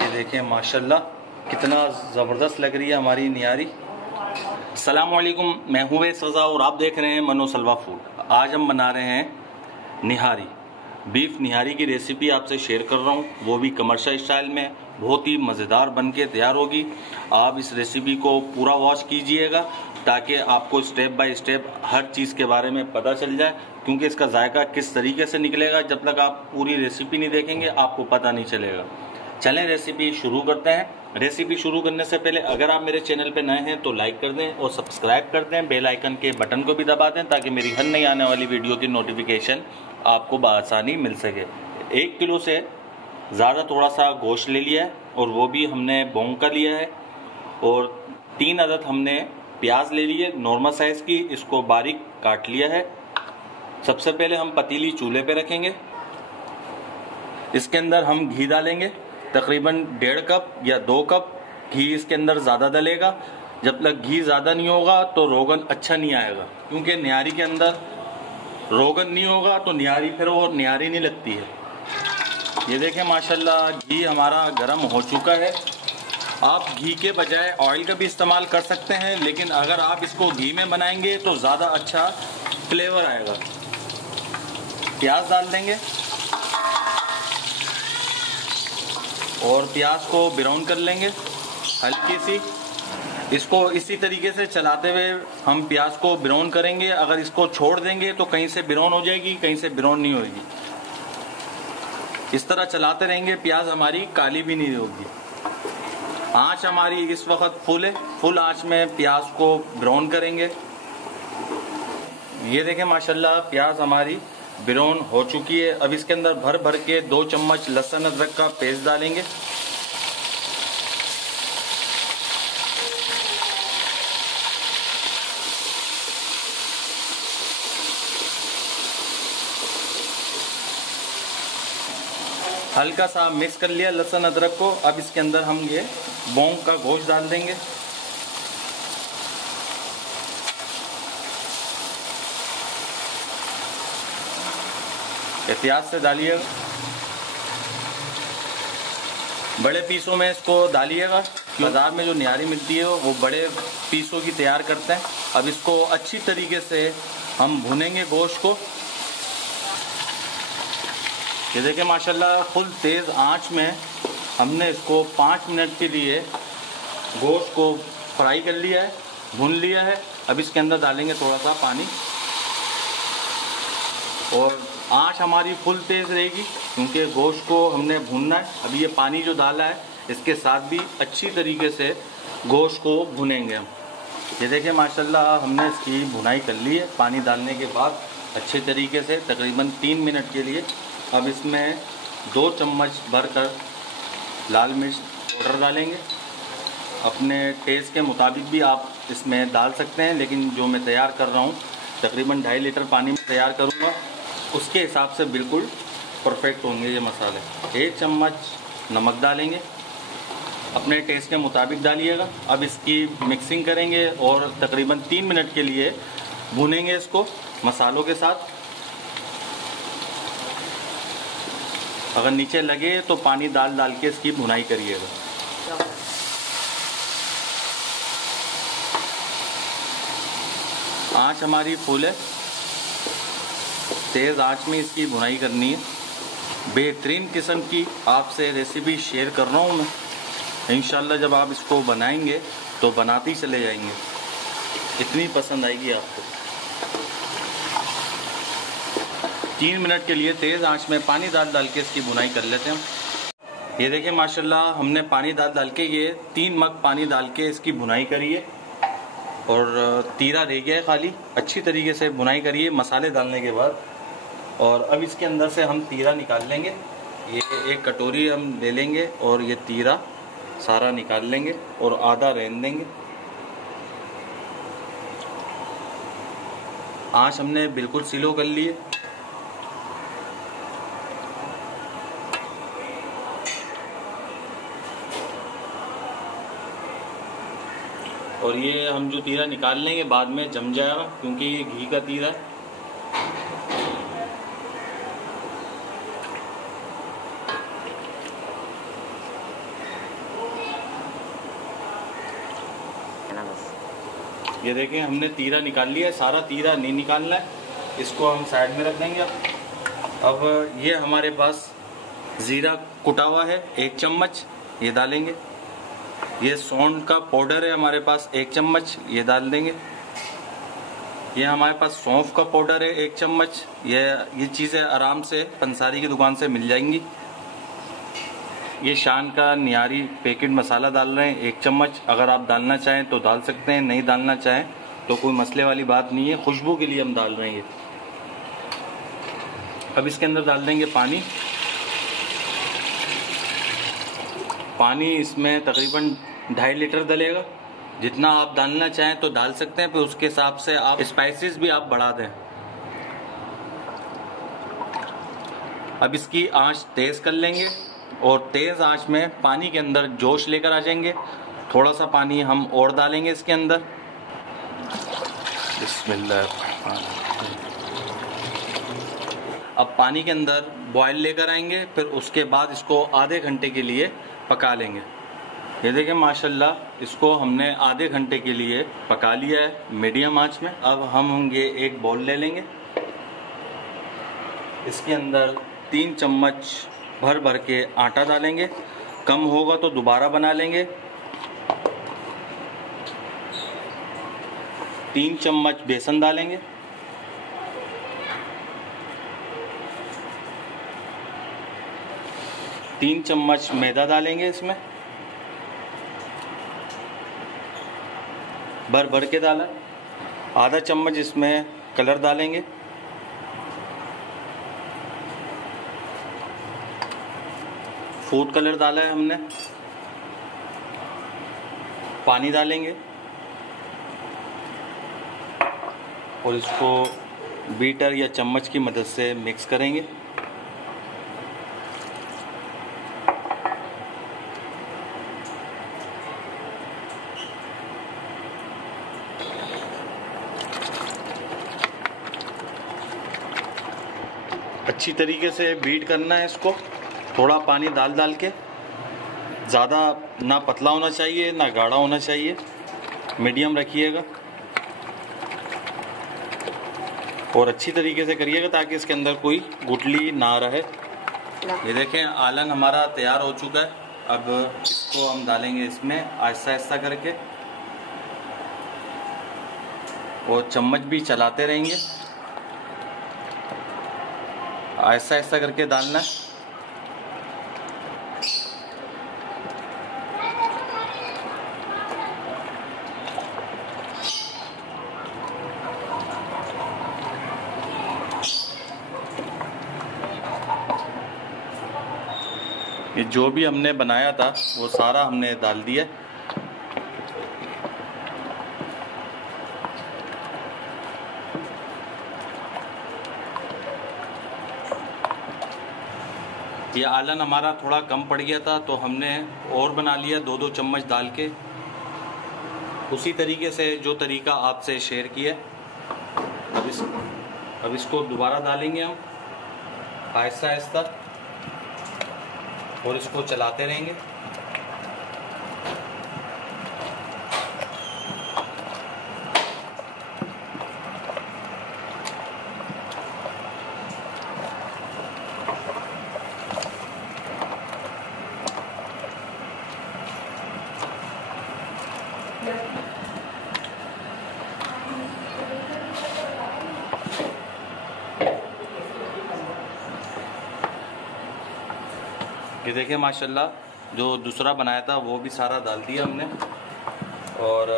ये देखें माशाल्लाह कितना ज़बरदस्त लग रही है हमारी निहारी। अस्सलाम वालेकुम, मैं हूँ सज़ा और आप देख रहे हैं मनो सलवा फूड। आज हम बना रहे हैं निहारी, बीफ निहारी की रेसिपी आपसे शेयर कर रहा हूँ, वो भी कमर्शियल स्टाइल में। बहुत ही मज़ेदार बन के तैयार होगी। आप इस रेसिपी को पूरा वॉच कीजिएगा ताकि आपको स्टेप बाय स्टेप हर चीज़ के बारे में पता चल जाए, क्योंकि इसका जायका किस तरीके से निकलेगा जब तक आप पूरी रेसिपी नहीं देखेंगे आपको पता नहीं चलेगा। चलें रेसिपी शुरू करते हैं। रेसिपी शुरू करने से पहले अगर आप मेरे चैनल पे नए हैं तो लाइक कर दें और सब्सक्राइब कर दें, बेल आइकन के बटन को भी दबा दें ताकि मेरी हर नई आने वाली वीडियो की नोटिफिकेशन आपको बआसानी मिल सके। 1 किलो से ज़्यादा थोड़ा सा गोश्त ले लिया है और वो भी हमने भोंग कर लिया है, और 3 अदद हमने प्याज ले लिए नॉर्मल साइज़ की, इसको बारीक काट लिया है। सबसे पहले हम पतीली चूल्हे पे रखेंगे। इसके अंदर हम घी डालेंगे, तकरीबन 1.5 कप या 2 कप घी इसके अंदर ज़्यादा डलेगा। जब तक घी ज़्यादा नहीं होगा तो रोगन अच्छा नहीं आएगा, क्योंकि निहारी के अंदर रोगन नहीं होगा तो निहारी फिर वो निहारी नहीं लगती है। ये देखें माशाल्लाह घी हमारा गर्म हो चुका है। आप घी के बजाय ऑयल का भी इस्तेमाल कर सकते हैं, लेकिन अगर आप इसको घी में बनाएंगे तो ज़्यादा अच्छा फ्लेवर आएगा। प्याज डाल देंगे और प्याज को ब्राउन कर लेंगे हल्की सी। इसको इसी तरीके से चलाते हुए हम प्याज को ब्राउन करेंगे। अगर इसको छोड़ देंगे तो कहीं से ब्राउन हो जाएगी, कहीं से ब्राउन नहीं होगी। इस तरह चलाते रहेंगे, प्याज हमारी काली भी नहीं होगी। आंच हमारी इस वक्त फुल है, फुल आंच में प्याज को ब्राउन करेंगे। ये देखें माशाल्लाह प्याज हमारी ब्राउन हो चुकी है। अब इसके अंदर भर भर के 2 चम्मच लहसुन अदरक का पेस्ट डालेंगे। हल्का सा मिक्स कर लिया लहसुन अदरक को। अब इसके अंदर हम ये भोंग का गोश्त डाल देंगे। एहतियात से डालिएगा, बड़े पीसों में इसको डालिएगा। बाजार में जो निहारी मिलती है वो बड़े पीसों की तैयार करते हैं। अब इसको अच्छी तरीके से हम भुनेंगे गोश्त को। ये देखिए माशाल्लाह फुल तेज़ आंच में हमने इसको 5 मिनट के लिए गोश्त को फ्राई कर लिया है, भून लिया है। अब इसके अंदर डालेंगे थोड़ा सा पानी और आंच हमारी फुल तेज़ रहेगी, क्योंकि गोश्त को हमने भूनना है। अभी ये पानी जो डाला है इसके साथ भी अच्छी तरीके से गोश्त को भुनेंगे हम। ये देखिए माशाल्लाह हमने इसकी भुनाई कर ली है पानी डालने के बाद अच्छे तरीके से, तकरीबन 3 मिनट के लिए। अब इसमें 2 चम्मच भरकर लाल मिर्च पाउडर डालेंगे। अपने टेस्ट के मुताबिक भी आप इसमें डाल सकते हैं, लेकिन जो मैं तैयार कर रहा हूँ तकरीबन 2.5 लीटर पानी में तैयार करूँगा, उसके हिसाब से बिल्कुल परफेक्ट होंगे ये मसाले। 1 चम्मच नमक डालेंगे, अपने टेस्ट के मुताबिक डालिएगा। अब इसकी मिक्सिंग करेंगे और तकरीबन 3 मिनट के लिए भूनेंगे इसको मसालों के साथ। अगर नीचे लगे तो पानी डाल डाल के इसकी भुनाई करिएगा। आंच हमारी फुल है, तेज़ आंच में इसकी भुनाई करनी है। बेहतरीन किस्म की आपसे रेसिपी शेयर कर रहा हूँ मैं। इंशाल्लाह जब आप इसको बनाएंगे तो बनाते ही चले जाएंगे, इतनी पसंद आएगी आपको। 3 मिनट के लिए तेज़ आंच में पानी डाल डाल के इसकी भुनाई कर लेते हैं। ये देखिए माशाल्लाह हमने पानी डाल डाल के ये 3 मग पानी डाल के इसकी भुनाई करी है और तीरा रह गया है खाली। अच्छी तरीके से भुनाई करिए मसाले डालने के बाद। और अब इसके अंदर से हम तीरा निकाल लेंगे। ये 1 कटोरी हम ले लेंगे और ये तीरा सारा निकाल लेंगे और आधा रहने देंगे। आँच हमने बिल्कुल स्लो कर ली है। और ये हम जो तीरा निकाल लेंगे बाद में जम जाएगा, क्योंकि ये घी का तीरा है। ये देखें हमने तीरा निकाल लिया है, सारा तीरा नहीं निकालना है, इसको हम साइड में रख देंगे। अब ये हमारे पास ज़ीरा कुटा हुआ है 1 चम्मच, ये डालेंगे। ये सौंठ का पाउडर है हमारे पास 1 चम्मच, ये डाल देंगे। ये हमारे पास सौंफ का पाउडर है 1 चम्मच। ये चीज़ें आराम से पंसारी की दुकान से मिल जाएंगी। ये शान का निहारी पैकेट मसाला डाल रहे हैं 1 चम्मच। अगर आप डालना चाहें तो डाल सकते हैं, नहीं डालना चाहें तो कोई मसले वाली बात नहीं है, खुशबू के लिए हम डाल रहे हैं ये। अब इसके अंदर डाल देंगे पानी। पानी इसमें तकरीबन 2.5 लीटर डलेगा। जितना आप डालना चाहें तो डाल सकते हैं, फिर उसके हिसाब से आप स्पाइसेस भी आप बढ़ा दें। अब इसकी आंच तेज़ कर लेंगे और तेज़ आंच में पानी के अंदर जोश लेकर आ जाएंगे। थोड़ा सा पानी हम और डालेंगे इसके अंदर। बिस्मिल्लाह। अब पानी के अंदर बॉयल लेकर आएंगे, फिर उसके बाद इसको आधे घंटे के लिए पका लेंगे। ये देखें माशाल्लाह, इसको हमने आधे घंटे के लिए पका लिया है मीडियम आंच में। अब हम ये एक बाउल ले लेंगे, इसके अंदर 3 चम्मच भर के आटा डालेंगे। कम होगा तो दोबारा बना लेंगे। 3 चम्मच बेसन डालेंगे। 3 चम्मच मैदा डालेंगे इसमें, भर के डाला। आधा चम्मच इसमें कलर डालेंगे। फूड कलर डाला है हमने। पानी डालेंगे और इसको बीटर या चम्मच की मदद से मिक्स करेंगे। अच्छी तरीके से बीट करना है इसको, थोड़ा पानी डाल के। ज़्यादा ना पतला होना चाहिए ना गाढ़ा होना चाहिए, मीडियम रखिएगा और अच्छी तरीके से करिएगा ताकि इसके अंदर कोई गुठली ना रहे। ये देखें आलन हमारा तैयार हो चुका है। अब इसको हम डालेंगे इसमें आहिस्ता आहिस्ता करके और चम्मच भी चलाते रहेंगे। आहिस्ता आहिस्ता करके डालना है। ये जो भी हमने बनाया था वो सारा हमने डाल दिया। ये आलन हमारा थोड़ा कम पड़ गया था तो हमने और बना लिया 2-2 चम्मच डाल के, उसी तरीके से जो तरीका आपसे शेयर किया। अब इसको दोबारा डालेंगे हम आहिस्ता आहिस्ता और इसको चलाते रहेंगे। ये देखिए माशाल्लाह जो दूसरा बनाया था वो भी सारा डाल दिया हमने और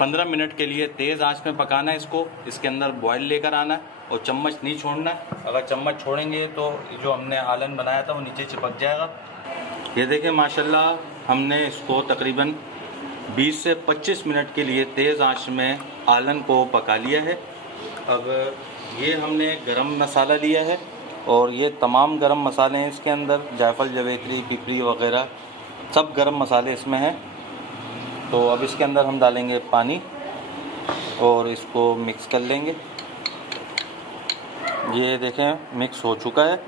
15 मिनट के लिए तेज़ आंच में पकाना है इसको। इसके अंदर बॉयल लेकर आना है और चम्मच नहीं छोड़ना है। अगर चम्मच छोड़ेंगे तो जो हमने आलन बनाया था वो नीचे चिपक जाएगा। ये देखिए माशाल्लाह हमने इसको तकरीबन 20 से 25 मिनट के लिए तेज़ आंच में आलन को पका लिया है। अब ये हमने गरम मसाला लिया है और ये तमाम गरम मसाले हैं इसके अंदर, जायफल, जवेत्री, पिपरी वगैरह सब गरम मसाले इसमें हैं। तो अब इसके अंदर हम डालेंगे पानी और इसको मिक्स कर लेंगे। ये देखें मिक्स हो चुका है।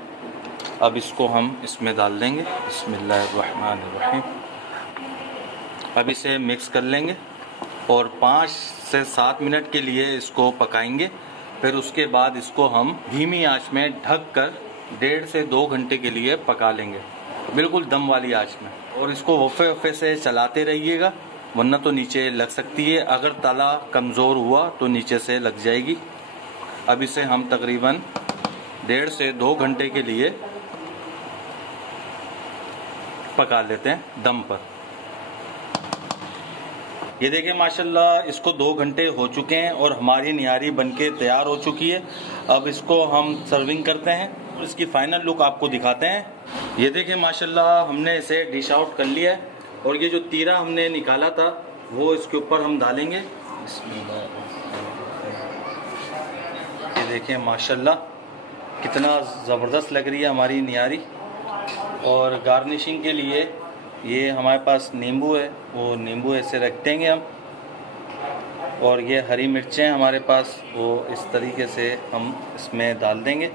अब इसको हम इसमें डाल देंगे। बिस्मिल्लाहिर्रहमानिर्रहीम। अब इसे मिक्स कर लेंगे और 5 से 7 मिनट के लिए इसको पकाएंगे। फिर उसके बाद इसको हम धीमी आंच में ढक कर 1.5 से 2 घंटे के लिए पका लेंगे, बिल्कुल दम वाली आंच में। और इसको वफ़े वफ़े से चलाते रहिएगा, वरना तो नीचे लग सकती है। अगर तला कमज़ोर हुआ तो नीचे से लग जाएगी। अब इसे हम तकरीबन 1.5 से 2 घंटे के लिए पका लेते हैं दम पर। ये देखिए माशाल्लाह इसको 2 घंटे हो चुके हैं और हमारी निहारी बनके तैयार हो चुकी है। अब इसको हम सर्विंग करते हैं और इसकी फाइनल लुक आपको दिखाते हैं। ये देखिए माशाल्लाह हमने इसे डिश आउट कर लिया है और ये जो तीरा हमने निकाला था वो इसके ऊपर हम डालेंगे। ये देखिए माशाल्लाह कितना ज़बरदस्त लग रही है हमारी निहारी। और गार्निशिंग के लिए ये हमारे पास नींबू है, वो नींबू ऐसे रख देंगे हम। और ये हरी मिर्चें हमारे पास, वो इस तरीके से हम इसमें डाल देंगे।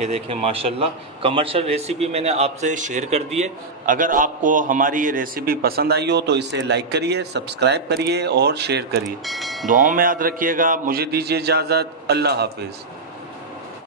ये देखिए माशाल्लाह कमर्शियल रेसिपी मैंने आपसे शेयर कर दी है। अगर आपको हमारी ये रेसिपी पसंद आई हो तो इसे लाइक करिए, सब्सक्राइब करिए और शेयर करिए। दुआओं में याद रखिएगा। मुझे दीजिए इजाज़त। अल्लाह हाफिज़।